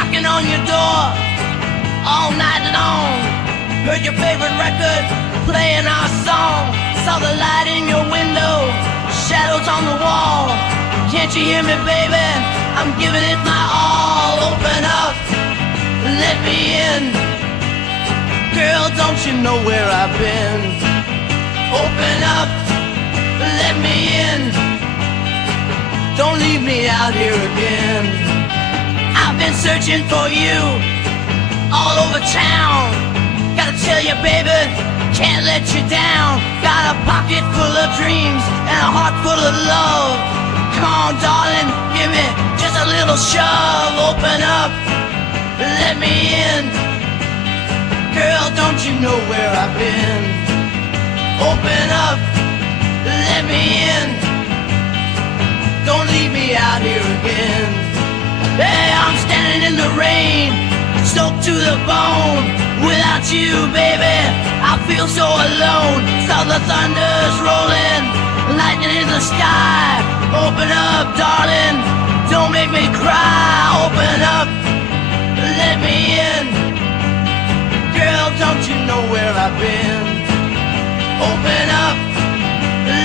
knocking on your door all night long. Heard your favorite record playing our song. Saw the light in your window, shadows on the wall. Can't you hear me, baby? I'm giving it my all. Open up, let me in. Girl, don't you know where I've been? Open up, let me in. Don't leave me out here again. I've been searching for you all over town. Gotta tell you, baby, can't let you down. Got a pocket full of dreams and a heart full of love. Come on, darling, give me just a little shove. Open up, let me in. Girl, don't you know where I've been? Open up, let me in. Don't leave me out here again. Hey, I'm standing in the rain, soaked to the bone. Without you, baby, I feel so alone. Saw the thunders rolling, lightning in the sky. Open up, darling, don't make me cry. Open up, let me in. Girl, don't you know where I've been? Open up,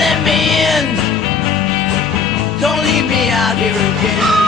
let me in. Don't leave me out here again.